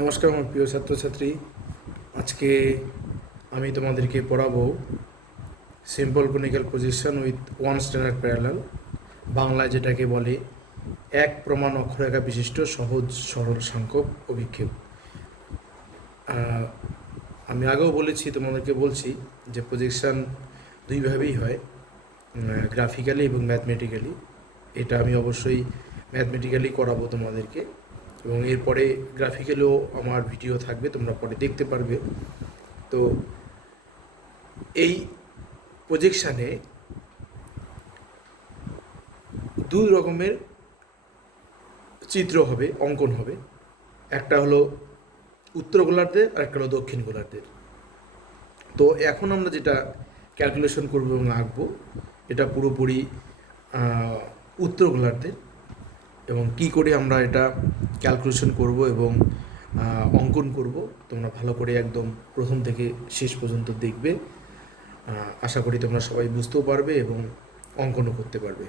নমস্কার আমার প্রিয় ছাত্রছাত্রী। আজকে আমি তোমাদেরকে পড়াবো simple conical position with one standard parallel, বাংলায় যেটাকে বলে এক প্রমাণ অক্ষরেখা বিশিষ্ট সহজ সরল সাংখ্যক অভিক্ষেপ। আমি আগেও বলেছি, তোমাদেরকে বলছি যে প্রজেকশান দুইভাবেই হয়, গ্রাফিক্যালি এবং ম্যাথমেটিক্যালি। এটা আমি অবশ্যই ম্যাথমেটিক্যালি করাবো তোমাদেরকে, এবং এরপরে গ্রাফিক্যালেও আমার ভিডিও থাকবে, তোমরা পরে দেখতে পারবে। তো এই প্রজেকশানে দুই রকমের চিত্র হবে, অঙ্কন হবে। একটা হলো উত্তর গোলার্ধের আর একটা হলো দক্ষিণ গোলার্ধের। তো এখন আমরা যেটা ক্যালকুলেশন করবো এবং আঁকবো, এটা পুরোপুরি উত্তর গোলার্ধের। এবং কি করে আমরা এটা ক্যালকুলেশন করব এবং অঙ্কন করব, তোমরা ভালো করে একদম প্রথম থেকে শেষ পর্যন্ত দেখবে। আশা করি তোমরা সবাই বুঝতেও পারবে এবং অঙ্কনও করতে পারবে।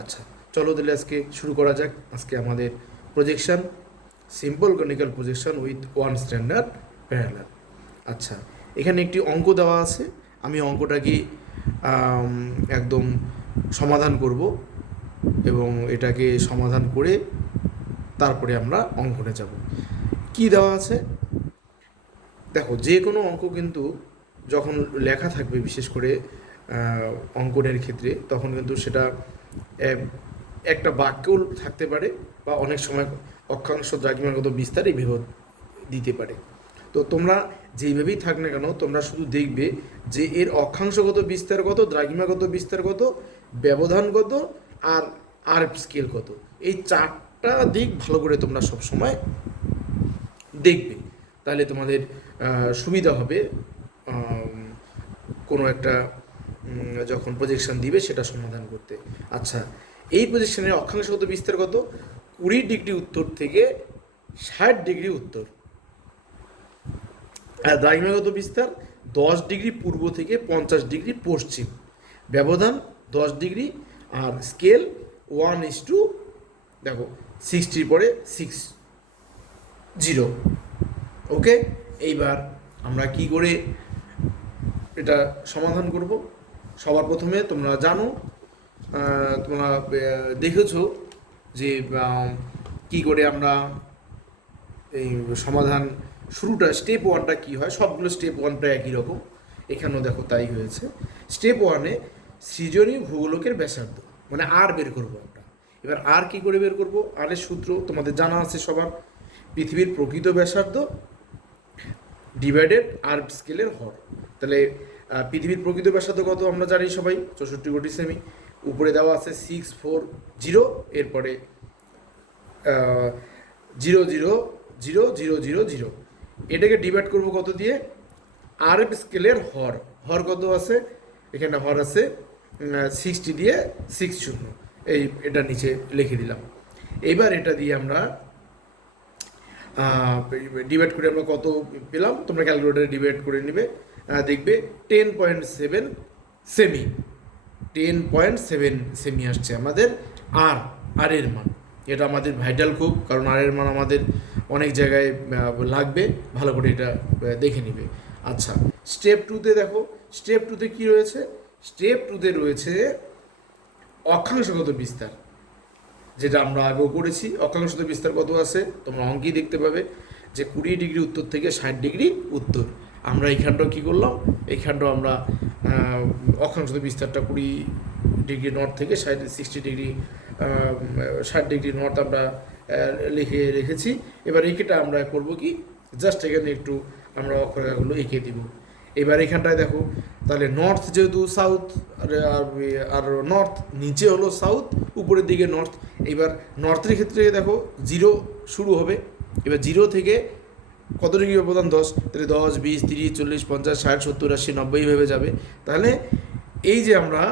আচ্ছা, চলো তাহলে আজকে শুরু করা যাক। আজকে আমাদের projection simple conical projection with one standard parallel. আচ্ছা, এখানে একটি অঙ্ক দেওয়া আছে, আমি অঙ্কটাকে একদম সমাধান করব এবং এটাকে সমাধান করে তারপরে আমরা অঙ্কনে যাব। কি দেওয়া আছে দেখো, যে কোনো অঙ্ক কিন্তু যখন লেখা থাকবে, বিশেষ করে অঙ্কনের ক্ষেত্রে, তখন কিন্তু সেটা একটা বাক্যও থাকতে পারে বা অনেক সময় অক্ষাংশ দ্রাঘিমাগত বিস্তারই ভেবে দিতে পারে। তো তোমরা যেইভাবেই থাক না কেন, তোমরা শুধু দেখবে যে এর অক্ষাংশগত বিস্তার কত, দ্রাঘিমাগত বিস্তার কত, ব্যবধান কত, আর আর স্কেল কত। এই চারটা দিক ভালো করে তোমরা সবসময় দেখবে, তাহলে তোমাদের সুবিধা হবে কোনো একটা যখন প্রজেকশন দিবে সেটা সমাধান করতে। আচ্ছা, এই প্রজেকশনের অক্ষাংশগত বিস্তার কত? 20 ডিগ্রি উত্তর থেকে 60 ডিগ্রি উত্তর। আর দ্রাঘিমাগত বিস্তার 10 ডিগ্রি পূর্ব থেকে 50 ডিগ্রি পশ্চিম। ব্যবধান 10 ডিগ্রি, আর স্কেল 1:, দেখো 60 পরে 60। ওকে, এইবার আমরা কি করে এটা সমাধান করব? সবার প্রথমে তোমরা জানো, তোমরা দেখেছো যে কি করে আমরা এই সমাধান শুরুটা, স্টেপ ওয়ানটা কী হয়। সবগুলো স্টেপ ওয়ানটা একই রকম, এখানেও দেখো তাই হয়েছে। স্টেপ ওয়ানে সৃজনীয় ভূগোলকের ব্যাসার্ধ, মানে আর বের করবো আমরা। এবার আর কি করে বের করব? আরের সূত্র তোমাদের জানা আছে সবার, পৃথিবীর প্রকৃত ব্যাসার্ধ ডিভাইডেড আর স্কেলের হর। তাহলে পৃথিবীর প্রকৃত ব্যাসার্ধ কত আমরা জানি সবাই, 64 কোটি সেমি। উপরে দেওয়া আছে 640, এরপরে 0.00000। এটাকে ডিভাইড করব কত দিয়ে? আর স্কেলের হর। হর কত আছে? এখানে হর আছে 60 দিয়ে 60, এই এটা নিচে লিখে দিলাম। এইবার এটা দিয়ে আমরা ডিভাইড করে আমরা কত পেলাম, তোমরা ক্যালকুলেটারে ডিভাইড করে নেবে, দেখবে 10.7 সেমি। 10.7 সেমি আসছে আমাদের আর এর মান। এটা আমাদের ভাইটাল খুব, কারণ আর এর মান আমাদের অনেক জায়গায় লাগবে, ভালো করে এটা দেখে নিবে। আচ্ছা, স্টেপ টুতে দেখো, স্টেপ টুতে কী রয়েছে? স্টেপ টুতে রয়েছে অক্ষাংশগত বিস্তার, যেটা আমরা আগেও করেছি। অক্ষাংশগত বিস্তার কত আছে তোমরা অঙ্কেই দেখতে পাবে, যে 20 ডিগ্রি উত্তর থেকে 60 ডিগ্রি উত্তর। আমরা এইখানটাও কী করলাম, এইখানটাও আমরা অক্ষাংশগত বিস্তারটা 20 ডিগ্রি নর্থ থেকে 60 ডিগ্রি 60 ডিগ্রি নর্থ আমরা লিখে রেখেছি। এবার এঁকেটা আমরা করব কি, জাস্ট এখানে একটু আমরা অক্ষরেখাগুলো এঁকে দিব। এবার এখানটায় দেখো, তাহলে নর্থ যেহেতু সাউথ, আর নর্থ নিচে হলো সাউথ, উপরের দিকে নর্থ। এবার নর্থের ক্ষেত্রে দেখো 0 শুরু হবে। এবার 0 থেকে কত ডিগ্রি ব্যবধান? 10। তাহলে 10, 20, 30, 40, 50, 60, 70, 80, 90 ভাবে যাবে। তাহলে এই যে আমরা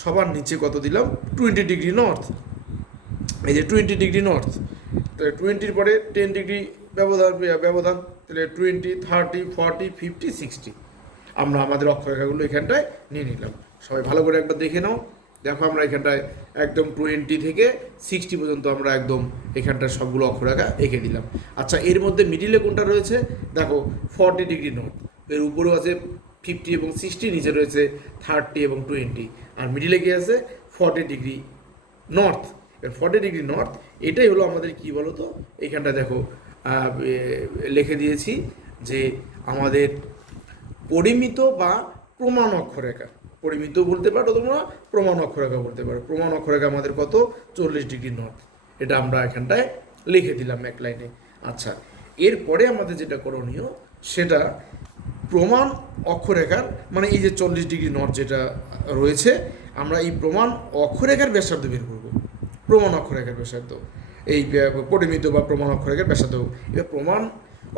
সবার নিচে কত দিলাম? 20 ডিগ্রি নর্থ। এই যে 20 ডিগ্রি নর্থ, তাহলে 20-র পরে 10 ডিগ্রি ব্যবধান, তাহলে 20, 30, 40, 50, 60। আমরা আমাদের অক্ষরেখাগুলো এখানটায় নিয়ে নিলাম। সবাই ভালো করে একবার দেখে নাও। দেখো আমরা এখানটায় একদম 20 থেকে 60 পর্যন্ত আমরা একদম এখানটার সবগুলো অক্ষরেখা এঁকে দিলাম। আচ্ছা, এর মধ্যে মিডিলে কোনটা রয়েছে দেখো, 40 ডিগ্রি নর্থ, এর উপরেও আছে 50 এবং 60, নিচে রয়েছে 30 এবং 20, আর মিডিলে কি আছে 40 ডিগ্রি নর্থ। এবার 40 ডিগ্রি নর্থ এটাই হলো আমাদের কি বলো তো, এইখানটা দেখো লিখে দিয়েছি যে আমাদের পরিমিত বা প্রমাণ অক্ষরেখা। পরিমিত বলতে পারো তোমরা, প্রমাণ অক্ষরেখা বলতে পারো। প্রমাণ অক্ষরেখা আমাদের কত, 40 ডিগ্রি নর্থ। এটা আমরা এখানটায় লিখে দিলাম এক লাইনে। আচ্ছা, এরপরে আমাদের যেটা করণীয় সেটা প্রমাণ অক্ষরেখার মানে এই যে 40 ডিগ্রি নর্থ যেটা রয়েছে, আমরা এই প্রমাণ অক্ষরেখার ব্যাসার্ধ বের করব। প্রমাণ অক্ষরেখার ব্যাসার্ধ, এই পরিমিত বা প্রমাণ অক্ষরেখার ব্যাসার্ধ। এবার প্রমাণ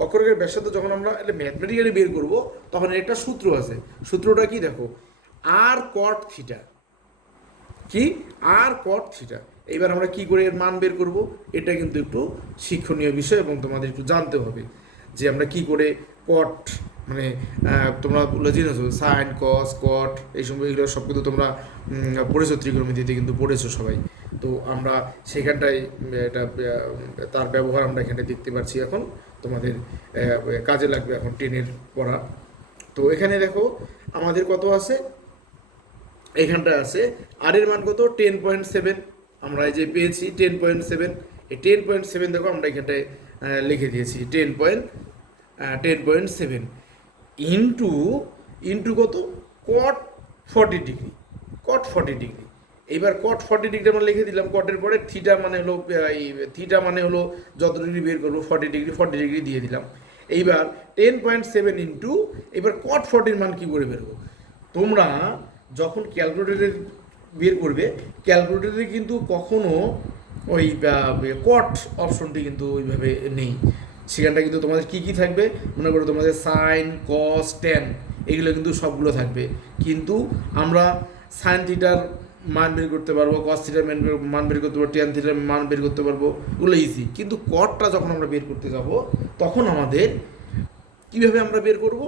অক্ষরেখার ব্যাসার্ধ যখন আমরা এটা ম্যাথমেটিক্যালি বের করব, তখন একটা সূত্র আছে। সূত্রটা কি দেখো, আর কট থিটা। কি, আর কট থিটা। এইবার আমরা কি করে এর মান বের করব, এটা কিন্তু একটু শিক্ষণীয় বিষয় এবং তোমাদের একটু জানতে হবে যে আমরা কি করে কট মানে তোমরা বলে জেনেছো সাইন কস কট এই সময় এগুলো সব কিন্তু তোমরা পড়েছো, ত্রিকোণমিতিতে কিন্তু পড়েছো সবাই। তো আমরা সেখানটায় এটা তার ব্যবহার আমরা এখানে দেখতে পাচ্ছি। এখন তোমাদের কাজে লাগবে এখন 10-এর পড়া। তো এখানে দেখো আমাদের কত আছে, এখানটা আছে আর এর মান কত 10.7। আমরা এই যে পেয়েছি 10.7, এই 10.7 দেখো আমরা এখানটায় লিখে দিয়েছি 10.7 ইন্টু ইন্টু কত, কট 40 ডিগ্রি, কট 40 ডিগ্রি। এইবার কট 40 ডিগ্রি আমরা লিখে দিলাম। কটের পরে থিটা মানে হলো এই থিটা মানে হলো যত ডিগ্রি বের করবো 40 ডিগ্রি দিয়ে দিলাম। এইবার 10.7 ইন্টু, এবার কট 40 মান কী করে বেরবো, তোমরা যখন ক্যালকুলেটরে বের করবে, ক্যালকুলেটরে কিন্তু কখনো ওই কট অপশনটি কিন্তু ওইভাবে নেই। সেখানটা কিন্তু তোমাদের কী কী থাকবে, মনে করো তোমাদের সাইন কস ট্যান এগুলো কিন্তু সবগুলো থাকবে। কিন্তু আমরা সাইন থিটার মান বের করতে পারবো, কস থিটার মান বের করতে পারবো, ট্যান থিটার মান বের করতে পারবো, ওগুলো ইজি। কিন্তু কটটা যখন আমরা বের করতে যাব, তখন আমাদের কীভাবে আমরা বের করব,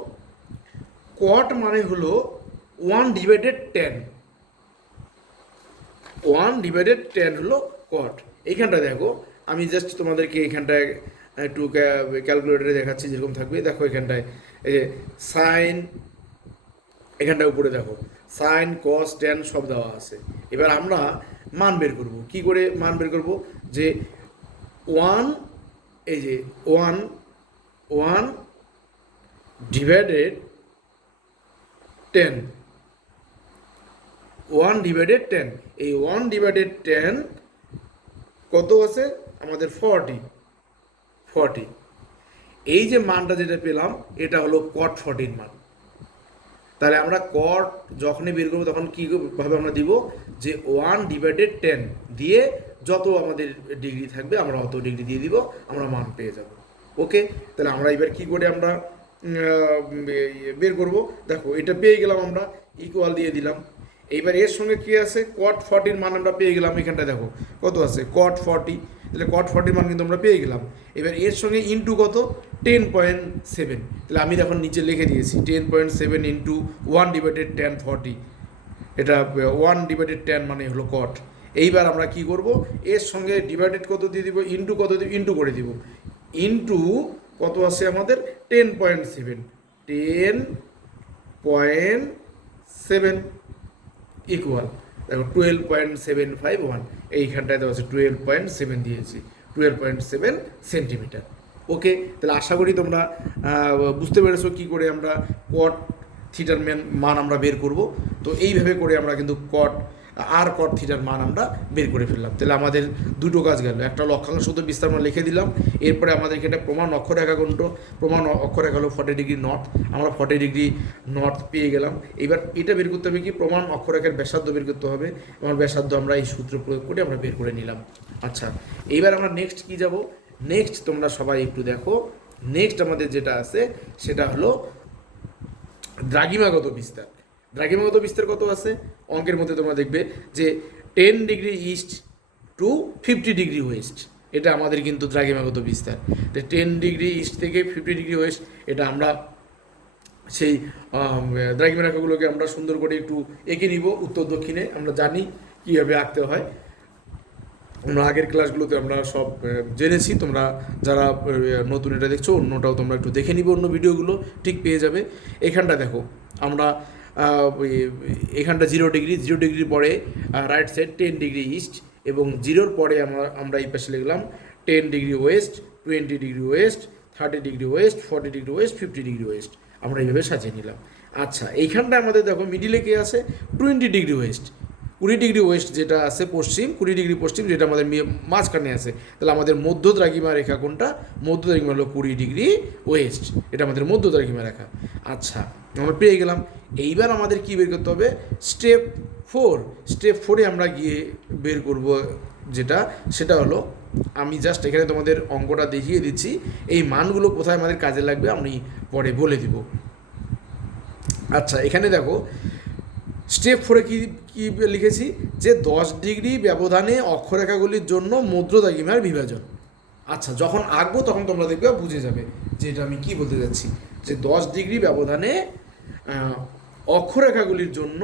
কট মানে হলো 1/10, 1/10 হলো কট। এইখানটা দেখো আমি জাস্ট তোমাদেরকে এখানটায় একটু ক্যালকুলেটরে দেখাচ্ছি যেরকম থাকবে। দেখো এখানটায় এই যে সাইন, এখানটায় উপরে দেখো সাইন কস ট্যান সব দেওয়া আছে। এবার আমরা মান বের করব। কি করে মান বের করব, যে 1, এই যে 1/10, 1/10, এই 1/10 কত আছে আমাদের 40। এই যে মানটা যেটা পেলাম এটা হলো কট 40 মান। তাহলে আমরা কট যখনই বের করবো তখন কীভাবে আমরা দিব, যে 1/10 দিয়ে যত আমাদের ডিগ্রি থাকবে আমরা অত ডিগ্রি দিয়ে দিব, আমরা মান পেয়ে যাব। ওকে, তাহলে আমরা এবার কি করে আমরা বের করব, দেখো এটা পেয়ে গেলাম, আমরা ইকুয়াল দিয়ে দিলাম। এইবার এর সঙ্গে কি আছে, কট 40 মান আমরা পেয়ে গেলাম। এখানটা দেখো কত আছে কট 40, তাহলে কট 40 মান কিন্তু আমরা পেয়ে গেলাম। এবার এর সঙ্গে ইন্টু কত 10.7, তাহলে আমি দেখুন নিচে লিখে দিয়েছি 10.7 ইন্টু 1/10 40, এটা 1/10 মানে হলো কট। এইবার আমরা কি করব, এর সঙ্গে ডিভাইডেড কত দিয়ে দিব, ইন্টু কত দিব, ইন্টু করে দিব। ইন্টু কত আছে আমাদের 10.7, 10.7 ইকুয়াল দেখো 12.751, এইখানটায় দেওয়া আছে 12.7 দিয়েছি, 12.7 সেন্টিমিটার। ওকে, তাহলে আশা করি তোমরা বুঝতে পেরেছো কী করে আমরা কট থিটার মান আমরা বের করব। তো এইভাবে করে আমরা কিন্তু কট থিটার মান আমরা বের করে ফেললাম। তাহলে আমাদের দুটো কাজ গেল, একটা হলো অক্ষাংশ সূত্র বিস্তার আমরা লিখে দিলাম। এরপরে আমাদেরকে একটা প্রমাণ অক্ষরেখা কোনটা, প্রমাণ অক্ষরেখা হলো 40 ডিগ্রি নর্থ, আমরা 40 ডিগ্রি নর্থ পেয়ে গেলাম। এবার এটা বের করতে হবে কি, প্রমাণ অক্ষরেখার ব্যাসার্ধ বের করতে হবে। আমার ব্যাসার্ধ আমরা এই সূত্র প্রয়োগ করে আমরা বের করে নিলাম। আচ্ছা, এইবার আমরা নেক্সট কি যাব, নেক্সট তোমরা সবাই একটু দেখো, নেক্সট আমাদের যেটা আছে সেটা হলো দ্রাঘিমাগত বিস্তার। দ্রাঘিমাগত বিস্তার কত আছে, অঙ্কের মধ্যে তোমরা দেখবে যে 10 degree east two 50 degree West, এটা আমাদের কিন্তু দ্রাঘিমাগত বিস্তার। তো 10 ডিগ্রি ইস্ট থেকে 50 ডিগ্রি ওয়েস্ট, এটা আমরা সেই দ্রাঘিমা রেখাগুলোকে আমরা সুন্দর করে একটু এঁকে নিব উত্তর দক্ষিণে, আমরা জানি কীভাবে আঁকতে হয়। আমরা আগের ক্লাসগুলোতে আমরা সব জেনেছি, তোমরা যারা নতুন এটা দেখছো অন্যটাও তোমরা একটু দেখে নিবে, অন্য ভিডিওগুলো ঠিক পেয়ে যাবে। এখানটা দেখো আমরা এখানটা 0 ডিগ্রি, 0 ডিগ্রির পরে রাইট সাইড 10 ডিগ্রি ইস্ট, এবং 0-র পরে আমরা এই পাশে লিখলাম 10 degree West, 20 degree West, 30 degree West, 40 degree West, 50 degree West, আমরা এইভাবে সাজিয়ে নিলাম। আচ্ছা, এইখানটা আমাদের দেখো মিডিলে কে আছে 20 ডিগ্রি ওয়েস্ট, 20 ডিগ্রি ওয়েস্ট যেটা আছে পশ্চিম, 20 ডিগ্রি পশ্চিম যেটা আমাদের মাঝখানে আছে। তাহলে আমাদের মধ্য দ্রাঘিমা রেখা কোনটা? মধ্য দ্রাঘিমা হলো 20 ডিগ্রি ওয়েস্ট, এটা আমাদের মধ্য দ্রাঘিমা রেখা। আচ্ছা, আমরা পেয়ে গেলাম। এইবার আমাদের কি বের করতে হবে? স্টেপ 4। স্টেপ 4-এ আমরা গিয়ে বের করব যেটা, সেটা হলো, আমি জাস্ট এখানে তোমাদের অঙ্কটা দেখিয়ে দিচ্ছি, এই মানগুলো কোথায় আমাদের কাজে লাগবে আমি পরে বলে দিব। আচ্ছা, এখানে দেখো স্টেপ 4-এ কি কি লিখেছি, যে 10 ডিগ্রি ব্যবধানে অক্ষরেখাগুলির জন্য মধ্য দ্রাঘিমার বিভাজন। আচ্ছা, যখন আঁকবো তখন তোমরা দেখবে বুঝে যাবে যে এটা আমি কি বলতে যাচ্ছি, যে 10 ডিগ্রি ব্যবধানে অক্ষরেখাগুলির জন্য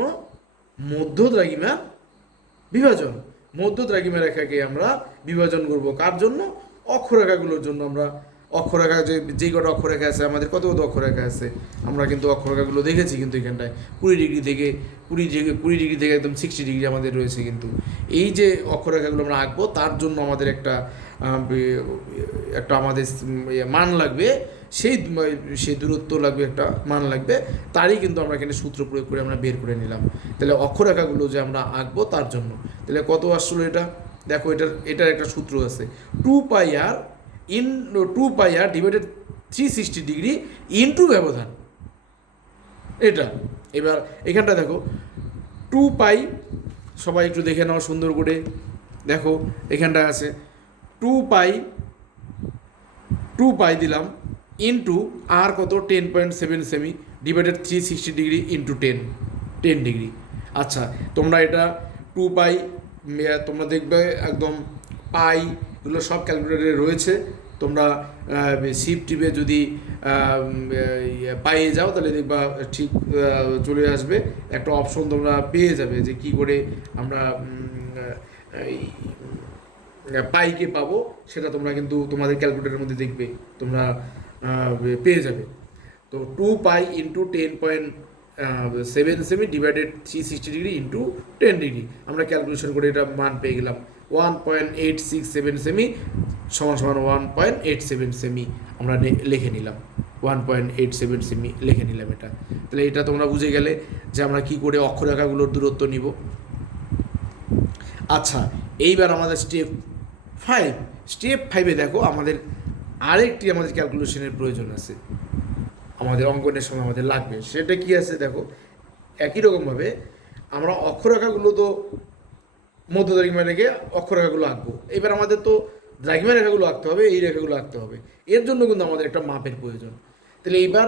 মধ্য দ্রাঘিমার বিভাজন। মধ্য দ্রাঘিমা রেখাকে আমরা বিভাজন করব কার জন্য? অক্ষরেখাগুলোর জন্য। আমরা অক্ষরেখা যেই কটা অক্ষরেখা আছে, আমাদের কত কত অক্ষরেখা আছে, আমরা কিন্তু অক্ষরেখাগুলো দেখেছি, কিন্তু এখানটায় 20 ডিগ্রি থেকে 20 ডিগ্রি থেকে একদম 60 ডিগ্রি আমাদের রয়েছে। কিন্তু এই যে অক্ষরেখাগুলো আমরা আঁকবো তার জন্য আমাদের একটা আমাদের মান লাগবে, সেই দূরত্ব লাগবে, একটা মান লাগবে, তারই কিন্তু আমরা এখানে সূত্র প্রয়োগ করে আমরা বের করে নিলাম। তাহলে অক্ষরেখাগুলো যে আমরা আঁকবো তার জন্য, তাহলে কত আসলো এটা? দেখো এটার একটা সূত্র আছে, 2πr ডিভাইডেড 360 ডিগ্রি ইন্টু ব্যবধান, এটা। এবার এখানটা দেখো 2π, সবাই একটু দেখে নাও সুন্দর করে, দেখো এখানটা আছে 2π দিলাম ইন্টু আর কত 10.7 সেমি ডিভাইডেড 360 ডিগ্রি ইন্টু 10 ডিগ্রি। আচ্ছা, তোমরা এটা 2π তোমরা দেখবে একদম পাই, এগুলো সব ক্যালকুলেটরে রয়েছে। তোমরা শিফট টিপে যদি পাইয়ে যাও তাহলে দেখবা ঠিক চলে আসবে, একটা অপশন তোমরা পেয়ে যাবে যে কি করে আমরা পাইকে পাবো, সেটা তোমরা কিন্তু তোমাদের ক্যালকুলেটরের মধ্যে দেখবে, তোমরা পেয়ে যাবে। তো 2π ইন্টু 10.7 সেমি ডিভাইডেড 360 ডিগ্রি ইন্টু 10 ডিগ্রি, আমরা ক্যালকুলেশন করে এটা মান পেয়ে গেলাম 1.867 সেমি সমান 1.87 সেমি, আমরা লিখে নিলাম 1.87 সেমি লিখে নিলাম এটা। তাহলে এটা তোমরা বুঝে গেলে যে আমরা কি করে অক্ষরেখাগুলোর দূরত্ব নিব। আচ্ছা, এইবার আমাদের স্টেপ 5-এ দেখো আমাদের আরেকটি আমাদের ক্যালকুলেশনের প্রয়োজন আছে, আমাদের অঙ্কনের সময় আমাদের লাগবে। সেটা কি আছে দেখো, একই রকমভাবে আমরা অক্ষরেখাগুলো তো মধ্য দ্রাঘিমা রেখে অক্ষরেখাগুলো আঁকবো। এবার আমাদের তো দ্রাঘিমা রেখাগুলো আঁকতে হবে, এই রেখাগুলো আঁকতে হবে, এর জন্য কিন্তু আমাদের একটা মাপের প্রয়োজন। তাহলে এইবার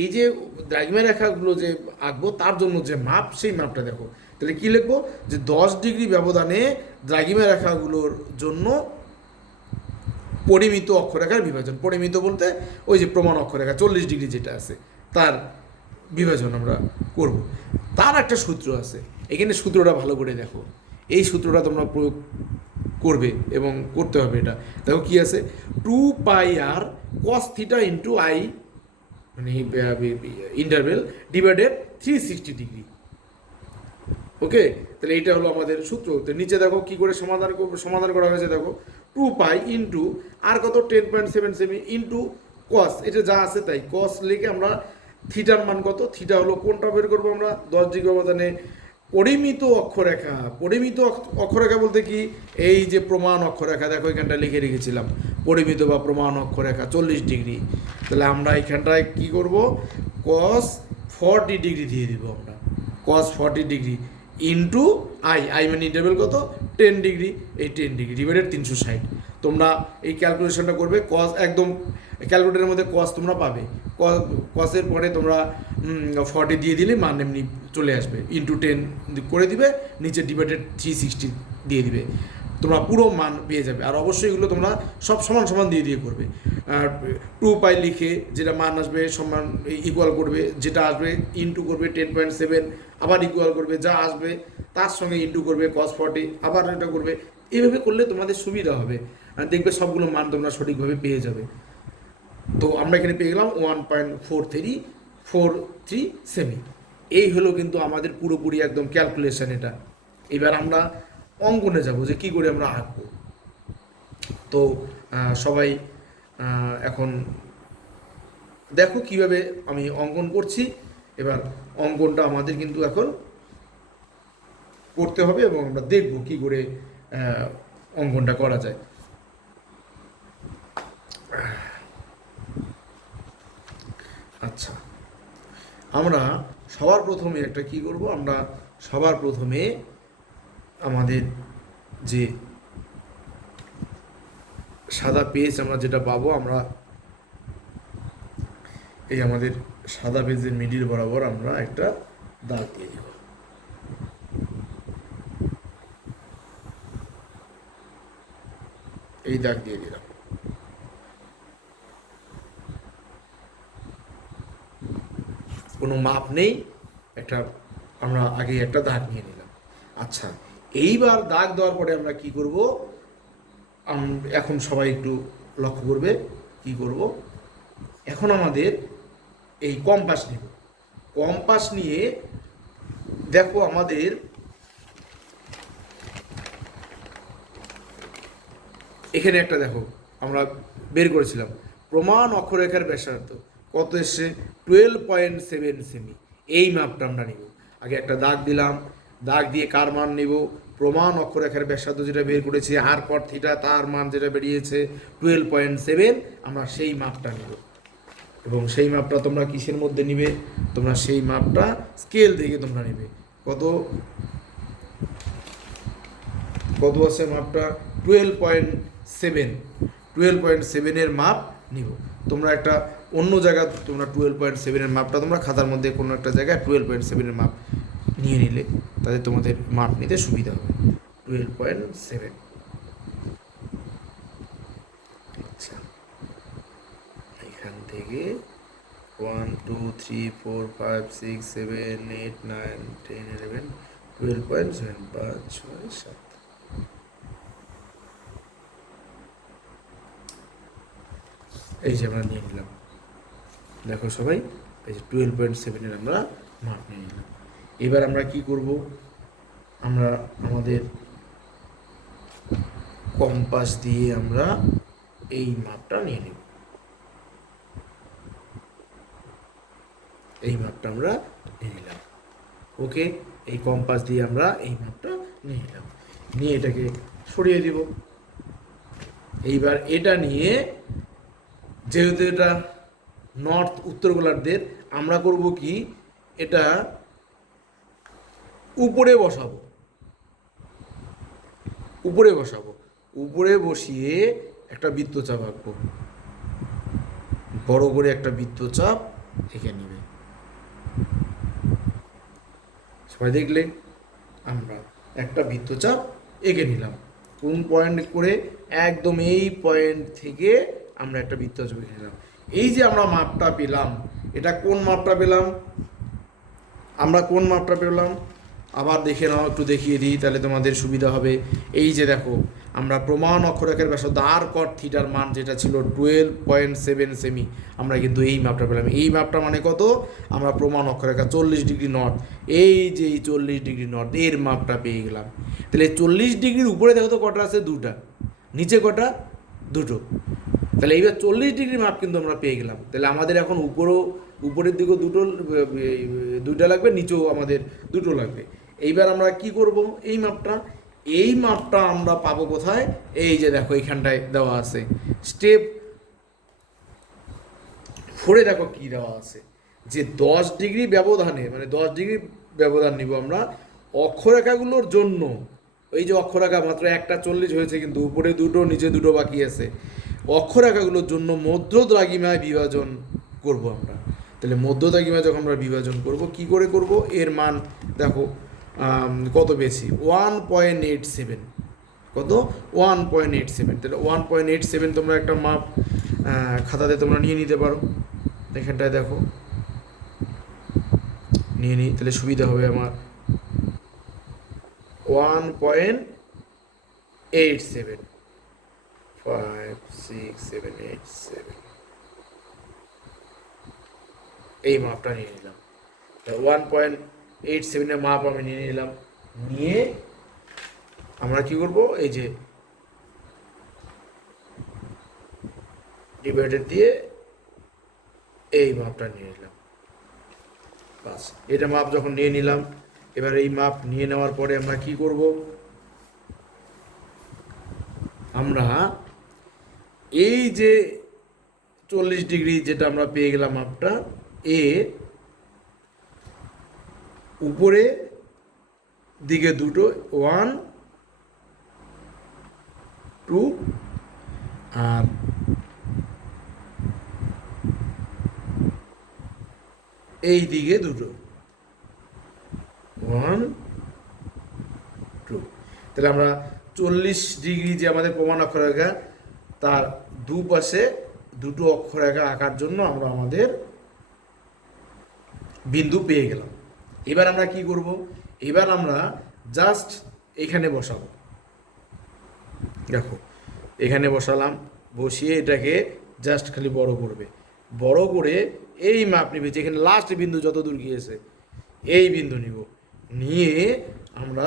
এই যে দ্রাঘিমা রেখাগুলো যে আঁকবো তার জন্য যে মাপ, সেই মাপটা দেখো। তাহলে কী লিখবো, যে 10 ডিগ্রি ব্যবধানে দ্রাঘিমা রেখাগুলোর জন্য পরিমিত অক্ষরেখার বিভাজন। পরিমিত বলতে ওই যে প্রমাণ অক্ষরেখা 40 ডিগ্রি যেটা আছে তার বিভাজন আমরা করব। তার একটা সূত্র আছে, এখানে সূত্রটা ভালো করে দেখো, এই সূত্রটা তোমরা প্রয়োগ করবে এবং করতে হবে। এটা দেখো কি আছে, 2πr cos theta into I, মানে ইন্টারভেল ডিভাইডেড 360 ডিগ্রি। ওকে, তাহলে এইটা হলো আমাদের সূত্র। তো নিচে দেখো কি করে সমাধান করা হয়েছে, দেখো 2π ইন্টু আর কত 10.7 সেমি ইন্টু কস, এটা যা আছে তাই কস লিখে আমরা থিটার মান কত, থিটা হলো কোনটা বের করবো আমরা, 10 ডিগ্রি ব্যবধানে পরিমিত অক্ষরেখা। পরিমিত অক্ষরেখা বলতে কি, এই যে প্রমাণ অক্ষরেখা, দেখো এখানটা লিখে রেখেছিলাম পরিমিত বা প্রমাণ অক্ষরেখা 40 ডিগ্রি। তাহলে আমরা এখানটায় কি করব, cos 40 ডিগ্রি দিয়ে দিব আমরা, cos 40 ডিগ্রি ইন্টু আই মানে ইন্টারভেল কত 10 ডিগ্রি, এই 10 ডিগ্রি ডিভাইডেড 360। তোমরা এই ক্যালকুলেশনটা করবে, কস একদম ক্যালকুলেটরের মধ্যে কস তোমরা পাবে, কসের পরে তোমরা 40 দিয়ে দিলে মান এমনি চলে আসবে, ইন্টু 10 করে দিবে, নিচে ডিভাইডেড 360 দিয়ে দিবে, তোমরা পুরো মান পেয়ে যাবে। আর অবশ্যই এগুলো তোমরা সব সমান সমান দিয়ে করবে। 2π লিখে যেটা মান আসবে সমান ইকুয়াল করবে, যেটা আসবে ইন্টু করবে 10.7, আবার ইকুয়াল করবে যা আসবে তার সঙ্গে ইন্টু করবে cos 40, আবার এটা করবে এইভাবে করলে তোমাদের সুবিধা হবে, আর দেখবে সবগুলো মান তোমরা সঠিকভাবে পেয়ে যাবে। তো আমরা এখানে পেয়ে গেলাম 1.4343 সেমি। এই হলো কিন্তু আমাদের পুরোপুরি একদম ক্যালকুলেশন এটা। এবার আমরা অঙ্কনে যাব যে কী করে আমরা আঁকবো। তো সবাই এখন দেখো কিভাবে আমি অঙ্কন করছি। এবার অঙ্কনটা আমাদের কিন্তু এখন করতে হবে এবং আমরা দেখব কি করে অঙ্কনটা করা যায়। আচ্ছা, আমরা সবার প্রথমে একটা কি করব, আমরা সবার প্রথমে আমাদের যে সাদা পেজ আমরা যেটা পাবো, আমরা এই আমাদের সাদা পেজের মিডিল বরাবর আমরা একটা দাগ দিয়ে দিব। এই দাগ দিয়ে দিলাম। কোনো মাপ নেই, একটা আমরা আগে একটা দাগ নিয়ে নিলাম। আচ্ছা, এইবার দাগ দেওয়ার পরে আমরা কি করব, এখন সবাই একটু লক্ষ্য করবে কি করব। এখন আমাদের এই কম্পাস নিব। কম্পাস নিয়ে দেখো আমাদের এখানে একটা দেখো আমরা বের করেছিলাম প্রমাণ অক্ষরেখার ব্যাসার্ধ কত এসছে, 12.7 সেমি। এই মাপটা আমরা নিব। আগে একটা দাগ দিলাম, দাগ দিয়ে কার মান নেব, প্রমাণ অক্ষরেখার ব্যাসার্ধ যেটা বের করেছি আর কট থিটা, তার মান যেটা বেরিয়েছে 12.7, আমরা সেই মাপটা নেব। এবং সেই মাপটা তোমরা কিসের মধ্যে নিবে, তোমরা সেই মাপটা স্কেল থেকে তোমরা নেবে। কত কত আছে মাপটা, 12.7 মাপ নিব। তোমরা একটা অন্য জায়গা তোমরা 12.7 মাপটা তোমরা খাতার মধ্যে কোনো একটা জায়গায় 12.7 মাপ নিয়ে নিলে তাতে তোমাদের মাপ নিতে সুবিধা হবে। 12.7। আচ্ছা, এখান থেকে 1 2 3 4 5 6 7 8 9 10 11 12.7 5 6 7। এই যে আমরা নিয়ে নিলাম, দেখো সবাই এই যে 12.7 আমরা মাপ নিয়ে নিলাম। এবার আমরা কি করব, আমরা আমাদের কম্পাস দিয়ে আমরা এই মাপটা নিয়ে নেব। এই মাপটা আমরা নিয়ে নিলাম। ওকে, এই কম্পাস দিয়ে আমরা এই মাপটা নিয়ে নিলাম, নিয়ে এটাকে সরিয়ে দিব। এইবার এটা নিয়ে যেহেতু এটা নর্থ উত্তর গোলার্ধের, আমরা করব কি, এটা উপরে বসাবো। উপরে বসিয়ে একটা বৃত্তচাপ আঁকবো, বড় করে একটা বৃত্তচাপ এঁকে নিবে। সবাই দেখলে আমরা একটা বৃত্তচাপ এঁকে নিলাম। কোন পয়েন্ট করে, একদম এই পয়েন্ট থেকে আমরা একটা বৃত্তচাপ এঁকে নিলাম। এই যে আমরা মাপটা পেলাম, এটা কোন মাপটা পেলাম, আমরা কোন মাপটা পেলাম আবার দেখে নাও, একটু দেখিয়ে দিই তাহলে তোমাদের সুবিধা হবে। এই যে দেখো আমরা প্রমাণ অক্ষরেখার ব্যাসার্ধ আর কট থিটার মান যেটা ছিল 12.7 সেমি, আমরা কিন্তু এই মাপটা পেলাম। এই মাপটা মানে কত, আমরা প্রমাণ অক্ষরেখা 40 ডিগ্রি নর্থ, এই যে 40 ডিগ্রি নর্থ এর মাপটা পেয়ে গেলাম। তাহলে 40 ডিগ্রির উপরে দেখো তো কটা আছে, দুটা, নিচে কটা, দুটো। তাহলে এইবার 40 ডিগ্রি মাপ কিন্তু আমরা পেয়ে গেলাম। তাহলে আমাদের এখন উপরের দিকেও দুইটা লাগবে, নিচেও আমাদের দুটো লাগবে। এইবার আমরা কি করব, এই মাপটা আমরা পাবো কোথায়, এই যে দেখো এইখানটায় দেওয়া আছে স্টেপ 4-এ দেখো কি দেওয়া আছে, যে 10 ডিগ্রি ব্যবধানে, মানে 10 ডিগ্রি ব্যবধান নিব আমরা অক্ষরেখাগুলোর জন্য। এই যে অক্ষরেখা মাত্র একটা 40 হয়েছে, কিন্তু উপরে দুটো নিচে দুটো বাকি আছে। অক্ষরেখাগুলোর জন্য মধ্যদ্রাঘিমায় বিভাজন করব আমরা। তাহলে মধ্যদ্রাঘিমায় যখন আমরা বিভাজন করব, কি করে করব, এর মান দেখো কত বেশি, 1.87। কত, 1.87। তাহলে 1.87 তোমরা একটা মাপ খাতাতে তোমরা নিয়ে নিতে পারো। এখানটায় দেখো নিয়ে নিই, তাহলে সুবিধা হবে আমার। 1.87 8 7 5 6 7 8 7 এই মাপটা নিয়ে নিলাম। 1.87-এর মাপ আমি নিয়ে নিলাম। নিয়ে আমরা কি করব, এই যে ডিভাইডার দিয়ে এই মাপটা নিয়ে নিলাম। বাস, এটা মাপ যখন নিয়ে নিলাম, এবার এই মাপ নিয়ে নেওয়ার পরে আমরা কি করব, আমরা এই যে 40 ডিগ্রি যেটা আমরা পেয়ে গেলাম মাপটা, উপরে দিকে দুটো 1 2 আর এই দিকে দুটো 1 2। তাহলে আমরা 40 ডিগ্রি যে আমাদের প্রমাণ অক্ষরেখা, তার দুপাশে দুটো অক্ষরেখা আঁকার জন্য আমরা আমাদের বিন্দু পেয়ে গেলাম। এবার আমরা কি করব, এবার আমরা জাস্ট এখানে বসাবো। দেখো এখানে বসালাম, বসিয়ে এটাকে জাস্ট খালি বড় করবে, বড় করে এই মাপ নিবে, যেখানে লাস্ট বিন্দু যত দূর গিয়েছে এই বিন্দু নিব, নিয়ে আমরা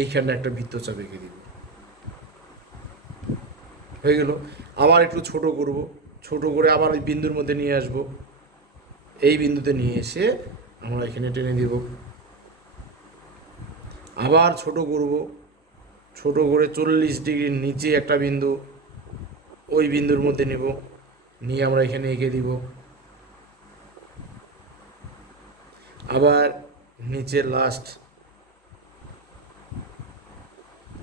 এইখানে একটা বৃত্তচাপ এঁকে দিব। হয়ে গেল। আবার একটু ছোট করব, ছোট করে আবার ওই বিন্দুর মধ্যে নিয়ে আসব, এই বিন্দুতে নিয়ে এসে আমরা এখানে টেনে দিব। আবার ছোট করব, ছোট করে 40 ডিগ্রির নিচে একটা বিন্দু, ওই বিন্দুর মধ্যে নেব, নিয়ে আমরা এখানে এঁকে দিব। আবার নিচে লাস্ট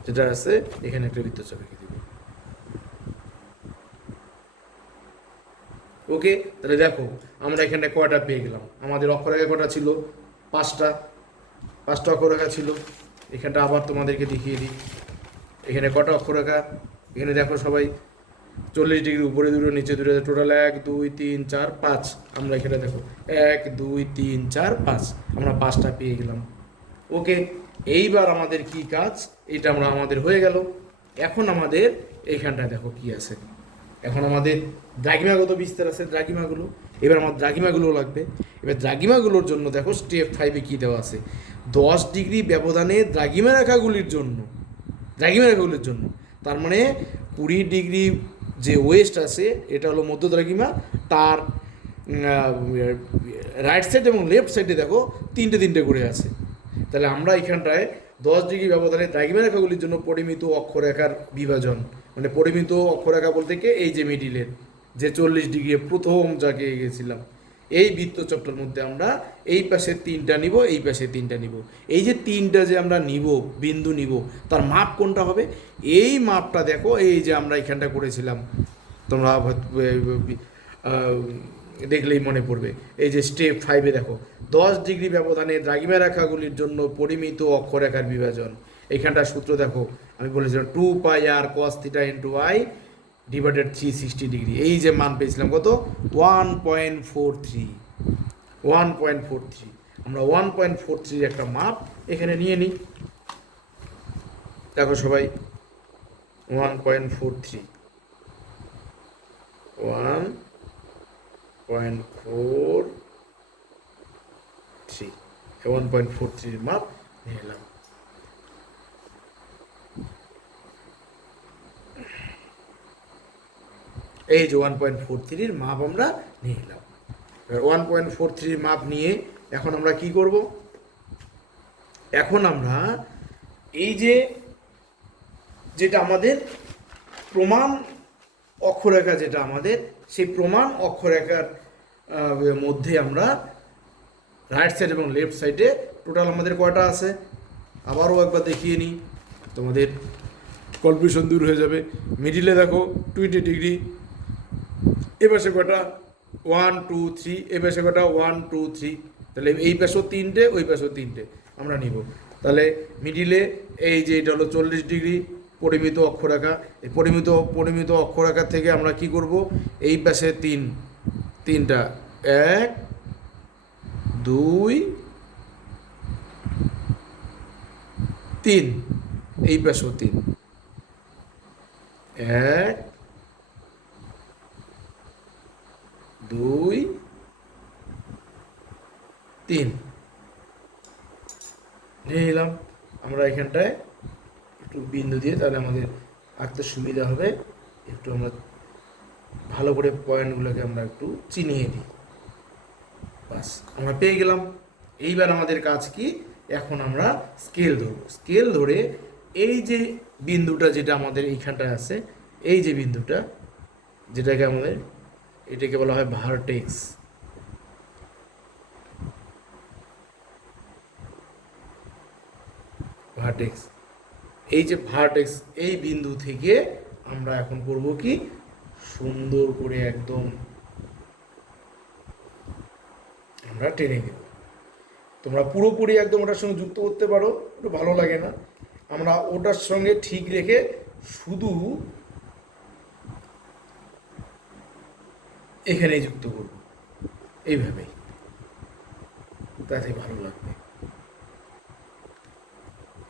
যেটা আছে এখানে একটা বৃত্তচাপ এঁকে দিব। ওকে, তাহলে দেখো আমরা এখানে কয়টা পেয়ে গেলাম। আমাদের অক্ষরেখা কটা ছিল? 5টা অক্ষরেখা ছিল। এখানটা আবার তোমাদেরকে দেখিয়ে দিই, এখানে কটা অক্ষরেখা। এখানে দেখো সবাই 40 ডিগ্রি উপরে দুটো নিচে দুটো, টোটাল 1 2 3 4 5। আমরা এখানে দেখো 1 2 3 4 5, আমরা 5টা পেয়ে গেলাম। ওকে, এইবার আমাদের কি কাজ, এটা আমাদের হয়ে গেল। এখন আমাদের এইখানটায় দেখো কি আছে, এখন আমাদের দ্রাঘিমাগত বিস্তার আছে, দ্রাঘিমাগুলো। এবার আমার দ্রাঘিমাগুলো লাগবে। এবার দ্রাঘিমাগুলোর জন্য দেখো স্টেপ 5-এ কী দেওয়া আছে, 10 ডিগ্রি ব্যবধানে দ্রাঘিমা রেখাগুলির জন্য, তার মানে 20 ডিগ্রি যে ওয়েস্ট আছে এটা হলো মধ্য দ্রাঘিমা, তার রাইট সাইড এবং লেফট সাইডে দেখো তিনটে করে আছে। তাহলে আমরা এখানটায় 10 ডিগ্রি ব্যবধানে দ্রাঘিমা রেখাগুলির জন্য পরিমিত অক্ষরেখার বিভাজন, মানে পরিমিত অক্ষরেখা বলতে কি, এই যে মিডিলের যে 40 ডিগ্রি প্রথম যাকে গেছিলাম, এই বৃত্তচাপটার মধ্যে আমরা এই পাশে 3টা নিব, এই পাশে 3টা নিব। এই যে 3টা যে আমরা নিব, বিন্দু নিব, তার মাপ কোনটা হবে? এই মাপটা দেখো, এই যে আমরা এখানটা করেছিলাম, তোমরা দেখলেই মনে পড়বে। এই যে স্টেপ 5-এ দেখো 10 ডিগ্রি ব্যবধানে দ্রাঘিমা রেখাগুলির জন্য পরিমিত অক্ষরেখার বিভাজন। এইখানটা সূত্র দেখো, আমি বলেছিলাম 2πr cos θ × i divided 360 degree. এই যে মান পেয়েছিলাম কত? 1.43। আমরা 1.43 একটা মাপ এখানে নিয়ে নিই। দেখো সবাই 1.43 1.43 মাপ নিয়ে নিলাম। এই যে 1.43 মাপ আমরা নিয়ে নিলাম। এবার 1.43 মাপ নিয়ে এখন আমরা কি করব, এখন আমরা এই যে যেটা আমাদের প্রমাণ অক্ষরেখা, যেটা আমাদের সেই প্রমাণ অক্ষরেখার মধ্যে আমরা রাইট সাইড এবং লেফট সাইডে টোটাল আমাদের কয়টা আছে, আবারও একবার দেখিয়ে নিই, তোমাদের কনফিউশন দূর হয়ে যাবে। মিডিলে দেখো 20 ডিগ্রি, এ পাশে কটা 1 2 3, এ পাশে কটা 1 2 3, তাহলে এই পাশেও 3টে, ওই পাশেও 3টে আমরা নিব। তাহলে মিডিলে এই যে এটা হলো 40 ডিগ্রি পরিমিত অক্ষরেখা। এই পরিমিত অক্ষরেখা থেকে আমরা কি করব, এই পাশে 3টা 1 2 3, এই পাশেও 3, এক, দুই, তিন নিয়ে নিলাম। আমরা এখানটায় একটু বিন্দু দিয়ে তাহলে আমাদের আঁকতে সুবিধা হবে। একটু আমরা ভালো করে পয়েন্টগুলোকে আমরা একটু চিনিয়ে দিই। বাস, আমরা পেয়ে গেলাম। এইবার আমাদের কাজ কি, এখন আমরা স্কেল ধরব। স্কেল ধরে এই যে বিন্দুটা যেটা আমাদের এইখানটায় আছে, এই যে বিন্দুটা যেটাকে আমাদের, এটাকে বলা হয় ভার্টেক্স। ভার্টেক্স, এই যে ভার্টেক্স, এই বিন্দু থেকে আমরা এখন করব কি, সুন্দর করে একদম আমরা টেনে নেব। তোমরা পুরোপুরি একদম ওটার সঙ্গে যুক্ত করতে পারো, একটু ভালো লাগে না। আমরা ওটার সঙ্গে ঠিক রেখে শুধু এখানেই যুক্ত করব, এইভাবেই, তাতে ভালো লাগবে।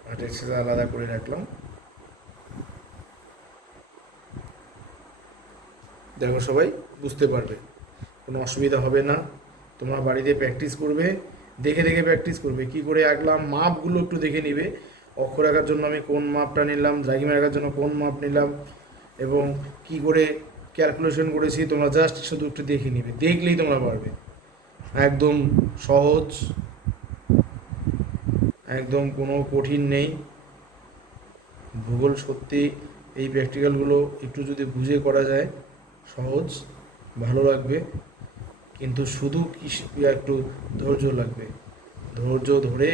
ভার্টেক্সটা আলাদা করে রাখলাম। দেখো সবাই বুঝতে পারবে, কোনো অসুবিধা হবে না। তোমরা বাড়িতে প্র্যাকটিস করবে, দেখে দেখে প্র্যাকটিস করবে। কি করে আঁকলাম, মাপগুলো একটু দেখে নিবে। অক্ষর আঁকার জন্য আমি কোন মাপটা নিলাম, দ্রাঘিমা আঁকার জন্য কোন মাপ নিলাম, এবং কি করে ক্যালকুলেশন করেছি, তোমরা জাস্ট শুধু একটু দেখে নিবে, দেখলেই তোমরা পারবে। একদম সহজ, একদম কোনো কঠিন নেই। ভূগোল সত্যি এই প্র্যাকটিক্যালগুলো একটু যদি বুঝে করা যায় সহজ, ভালো লাগবে। কিন্তু শুধু কি একটু ধৈর্য লাগবে, ধৈর্য ধরে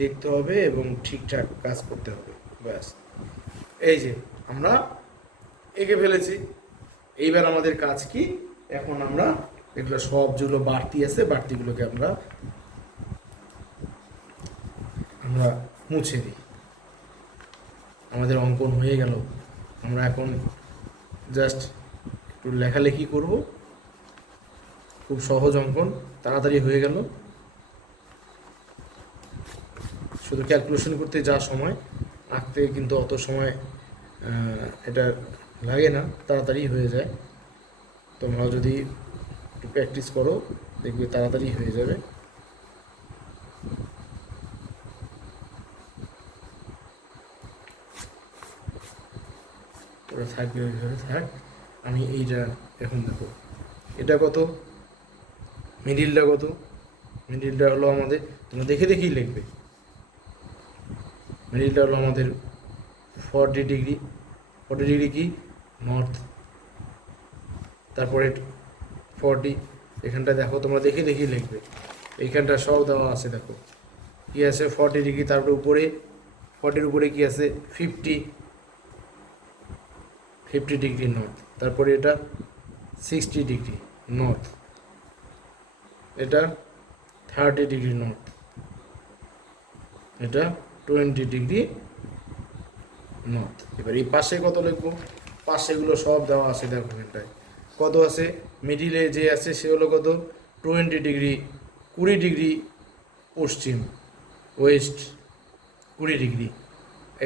দেখতে হবে এবং ঠিকঠাক কাজ করতে হবে। ব্যাস, এই যে আমরা এঁকে ফেলেছি। এইবার আমাদের কাজ কি, এখন আমরা এগুলো সব যেগুলো বাড়তি আছে, বাড়তিগুলোকে আমরা আমরা মুছে দিই। আমাদের অঙ্কন হয়ে গেল। আমরা এখন জাস্ট একটু লেখালেখি করব। খুব সহজ অঙ্কন, তাড়াতাড়ি হয়ে গেল। শুধু ক্যালকুলেশন করতে যা সময়, আঁকতে কিন্তু অত সময় এটা লাগে না, তাড়াতাড়ি হয়ে যায়। তোমরা যদি একটু প্র্যাকটিস করো দেখবে তাড়াতাড়ি হয়ে যাবে। ওরা থাকবে ওইভাবে থাক। আমি এইটা এখন দেখো, এটা কত, মিডিলটা কত, মিডিলটা হলো আমাদের, তোমরা দেখে দেখেই লিখবে। মিডিলটা হলো আমাদের 40 ডিগ্রি। 40 ডিগ্রি কি, নর্থ। তারপরে 40, এখানটা দেখো, তোমরা দেখে দেখেই লিখবে। এইখানটা সব দেওয়া আছে, দেখো কী আছে, 40 ডিগ্রি। তারপরে উপরে 40-র উপরে কী আছে, 50 ডিগ্রি নর্থ। তারপরে এটা 60 ডিগ্রি নর্থ, এটা 30 ডিগ্রি নর্থ, এটা 20 ডিগ্রি নর্থ। এবার এই পাশে কত লিখবো, পাশেগুলো সব দেওয়া আছে, দেখো এখানটায় কত আছে। মিডিলে যে আছে সে হলো কত, 20 ডিগ্রি, 20 ডিগ্রি পশ্চিম, ওয়েস্ট 20 ডিগ্রি।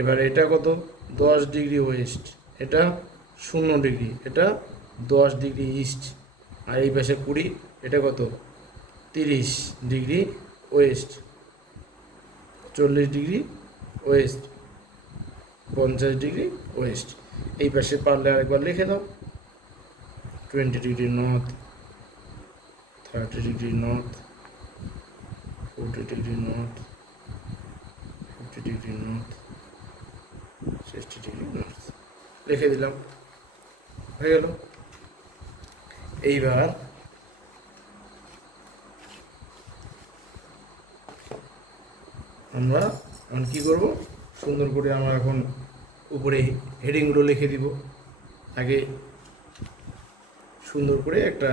এবার এটা কত, 10 ডিগ্রি ওয়েস্ট, এটা 0 ডিগ্রি, এটা 10 ডিগ্রি ইস্ট। আর এই পাশে 20, এটা কত, 30 degree West, 40 degree West, 50 degree West. এই পাশে পারলে আরেকবার লিখে দাও, 20 degree north, 30 degree north, 40 degree north, 50 degree north, 60 degree north. লিখে দিলাম, হয়ে গেল। এইবার আমরা এখন কী করবো, সুন্দর করে আমরা এখন উপরে হেডিংগুলো লিখে দিব। আগে সুন্দর করে একটা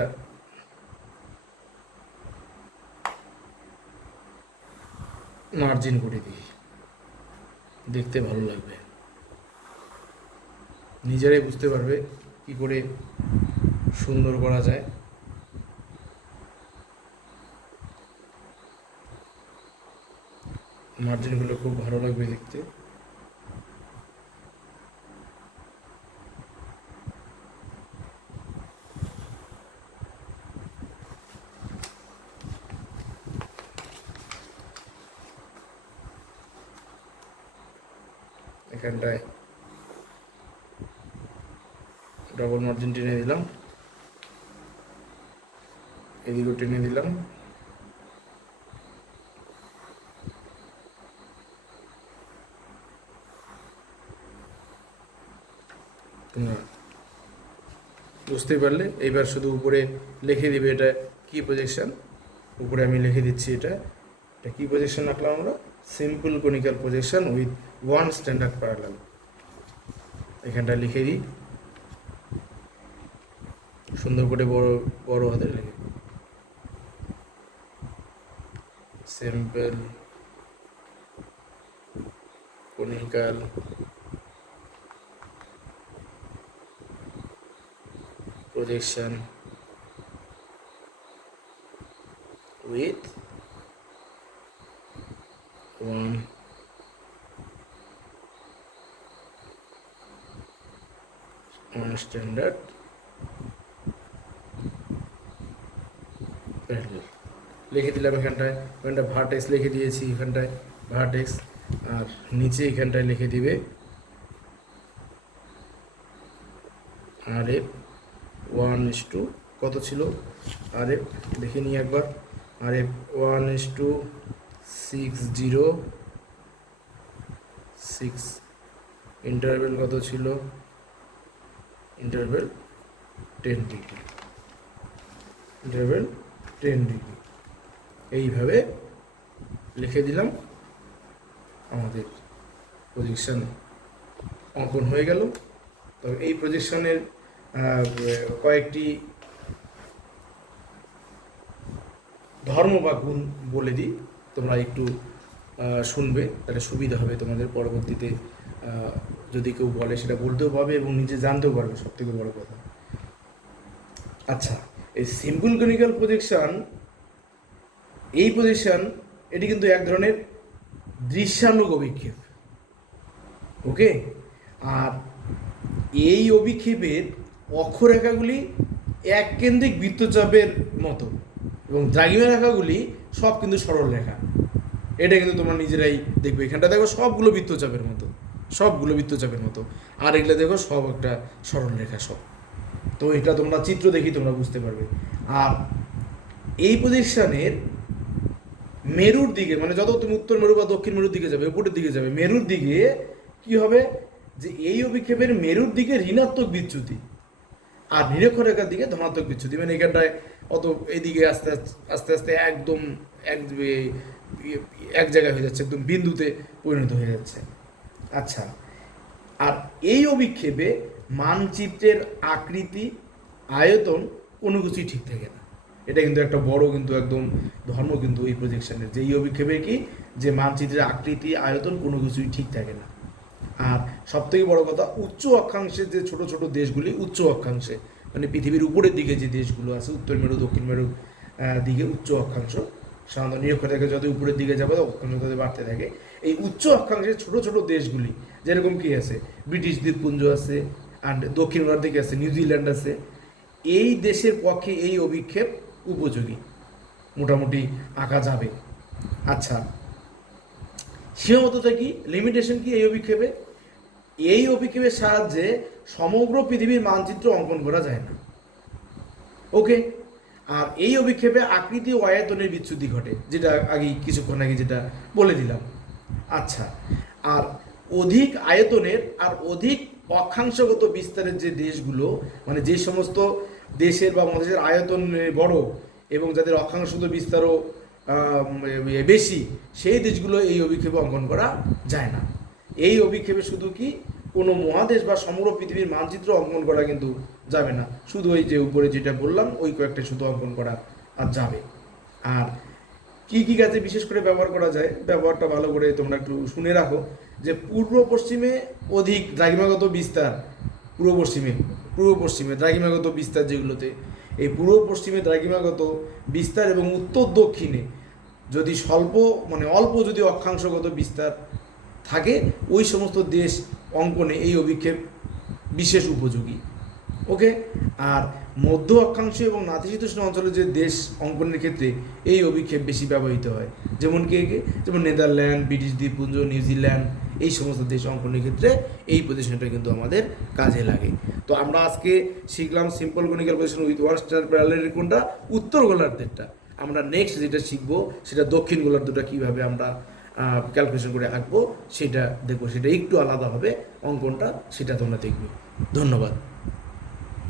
মার্জিন করে দিই, দেখতে ভালো লাগবে। নিজেরাই বুঝতে পারবে কি করে সুন্দর করা যায়। মার্জিনগুলো খুব ভালো লাগবে দেখতে। এখানটায় ডবল মার্জিন টেনে দিলাম, এদিকেও টেনে দিলাম, তোমরা বুঝতেই পারলে। এইবার শুধু উপরে লিখে দিবে এটা কি প্রজেকশন। উপরে আমি লিখে দিচ্ছি এটা কি প্রজেকশন রাখলাম আমরা, simple conical projection with one standard parallel. এখানটা লিখে দিই সুন্দর করে, বড় বড় হাতে লিখে, simple conical projection with one standard parallel লিখে দিলাম। এখানটায় ভার্টেক্স লিখে দিয়েছি, এখানটায় ভার্টেক্স, আর নিচে এখানটায় লিখে দিবে আর এফ 1:, কত ছিল আর এফ দেখে নিই একবার, আর এফ 1:60:6, ইন্টারভেল কত ছিল, ইন্টারভেল 10 ডিগ্রি, ইন্টারভেল 10 ডিগ্রি। এইভাবে লিখে দিলাম, আমাদের প্রজেকশন অঙ্কন হয়ে গেল। তবে এই প্রজেকশনের কয়েকটি ধর্ম বা গুণ বলে দিই, তোমরা একটু শুনবে, তাহলে সুবিধা হবে তোমাদের পরবর্তীতে। যদি কেউ বলে সেটা বলতেও পারবে এবং নিজে জানতেও পারবে, সব থেকে বড় কথা। আচ্ছা, এই সিম্পল কনিক্যাল প্রজেকশন, এই প্রজেকশন এটি কিন্তু এক ধরনের দৃশ্যানুগ অভিক্ষেপ, ওকে। আর এই অভিক্ষেপের অক্ষরেখাগুলি এক কেন্দ্রিক বৃত্তচাপের মতো এবং দ্রাঘিমা রেখাগুলি সব কিন্তু সরল রেখা। এটা কিন্তু তোমরা নিজেরাই দেখবে, এখানটা দেখো সবগুলো বৃত্তচাপের মতো, সবগুলো বৃত্তচাপের মতো, আর এগুলো দেখো সব একটা সরল রেখা সব। তো এটা তোমরা চিত্র দেখি তোমরা বুঝতে পারবে। আর এই প্রজেকশনের মেরুর দিকে, মানে যত তুমি উত্তর মেরু বা দক্ষিণ মেরুর দিকে যাবে, উপরের দিকে যাবে, মেরুর দিকে কি হবে, যে এই অভিক্ষেপের মেরুর দিকে ঋণাত্মক বিচ্যুতি আর নিরক্ষরেখার দিকে ধনাত্মক বিচ্যুতি। মানে এখানটায় অত এইদিকে আস্তে আস্তে আস্তে একদম এক জায়গায় হয়ে যাচ্ছে, একদম বিন্দুতে পরিণত হয়ে যাচ্ছে। আচ্ছা, আর এই অভিক্ষেপে মানচিত্রের আকৃতি, আয়তন কোনো কিছুই ঠিক থাকে না। এটা কিন্তু একটা বড় কিন্তু একদম ধর্ম কিন্তু এই প্রজেকশনের, যে এই অভিক্ষেপে কি, যে মানচিত্রের আকৃতি, আয়তন কোনো কিছুই ঠিক থাকে না। আর সবথেকে বড় কথা, উচ্চ অক্ষাংশের যে ছোট ছোট দেশগুলি, উচ্চ অক্ষাংশে মানে পৃথিবীর উপরের দিকে যে দেশগুলো আছে, উত্তর মেরু দক্ষিণ মেরু দিকে উচ্চ অক্ষাংশ, সাধারণত নিরক্ষরেখা যত উপরের দিকে যাবে অক্ষাংশ তত বাড়তে থাকে। এই উচ্চ অক্ষাংশের ছোট ছোট দেশগুলি, যেরকম কি আছে, ব্রিটিশ দ্বীপপুঞ্জ আছে, আর দক্ষিণ ভারত দিকে আছে নিউজিল্যান্ড আছে, এই দেশের পক্ষে এই অভিক্ষেপ উপযোগী, মোটামুটি আঁকা যাবে। আচ্ছা, সীমাবদ্ধতা কি, লিমিটেশন কি এই অভিক্ষেপে? এই অভিক্ষেপের সাহায্যে সমগ্র পৃথিবীর মানচিত্র অঙ্কন করা যায় না, ওকে। আর এই অভিক্ষেপে আকৃতি ও আয়তনের বিচ্যুতি ঘটে, যেটা আগে কিছুক্ষণ আগে যেটা বলে দিলাম। আচ্ছা, আর অধিক আয়তনের আর অধিক অক্ষাংশগত বিস্তারের যে দেশগুলো, মানে যে সমস্ত দেশের বা মহাদেশের আয়তন বড় এবং যাদের অক্ষাংশগত বিস্তারও বেশি, সেই দেশগুলো এই অভিক্ষেপে অঙ্কন করা যায় না। এই অভিক্ষেপে শুধু কি কোনো মহাদেশ বা সমগ্র পৃথিবীর মানচিত্র অঙ্কন করা কিন্তু যাবে না, শুধু ওই যে উপরে যেটা বললাম ওই কয়েকটা শুধু অঙ্কন করা আর যাবে। আর কি কি কাজে বিশেষ করে ব্যবহার করা যায়, ব্যবহারটা ভালো করে তোমরা একটু শুনে রাখো। যে পূর্ব পশ্চিমে অধিক দ্রাঘিমাগত বিস্তার, পূর্ব পশ্চিমে দ্রাঘিমাগত বিস্তার যেগুলোতে, এই পূর্ব পশ্চিমে দ্রাঘিমাগত বিস্তার এবং উত্তর দক্ষিণে যদি স্বল্প মানে অল্প যদি অক্ষাংশগত বিস্তার থাকে, ওই সমস্ত দেশ অঙ্কনে এই অভিক্ষেপ বিশেষ উপযোগী। ওকে। আর মধ্য অক্ষাংশ এবং নাতিশীতোষ্ণ অঞ্চলের যে দেশ অঙ্কনের ক্ষেত্রে এই অভিক্ষেপ বেশি ব্যবহৃত হয়, যেমন যেমন নেদারল্যান্ড, ব্রিটিশ দ্বীপপুঞ্জ, নিউজিল্যান্ড, এই সমস্ত দেশ অঙ্কনের ক্ষেত্রে এই পজিশনটা কিন্তু আমাদের কাজে লাগে। তো আমরা আজকে শিখলাম simple conical position with one star parallel কোনটা, উত্তর গোলার্ধেরটা। আমরা নেক্সট যেটা শিখবো সেটা দক্ষিণ গোলার্ধটা কীভাবে আমরা ক্যালকুলেশন করে আঁকবো সেটা দেখবো, সেটা একটু আলাদা হবে অঙ্কনটা, সেটা তোমরা দেখবে। ধন্যবাদ।